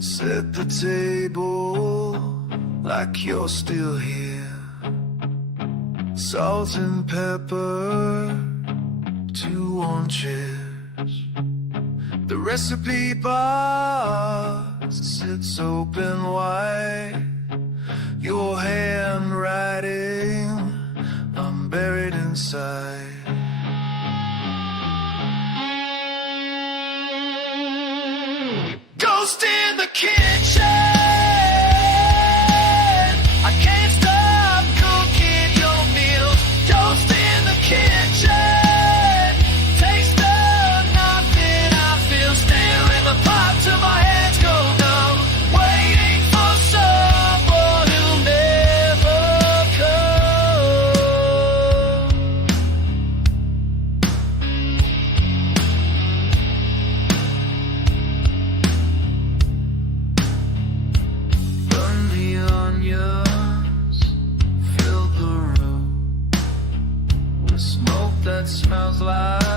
Set the table like you're still here. Salt and pepper, 2 warm chairs. The recipe box sits open wide. Your handwriting, I'm buried inside. Ghost in the kitchen, I can't stop cooking your meals. Ghost in the kitchen, taste of nothing I feel. Stare in the pot till my hands go numb, waiting for someone who'll never Burn the onions, fill the room with smoke that smells like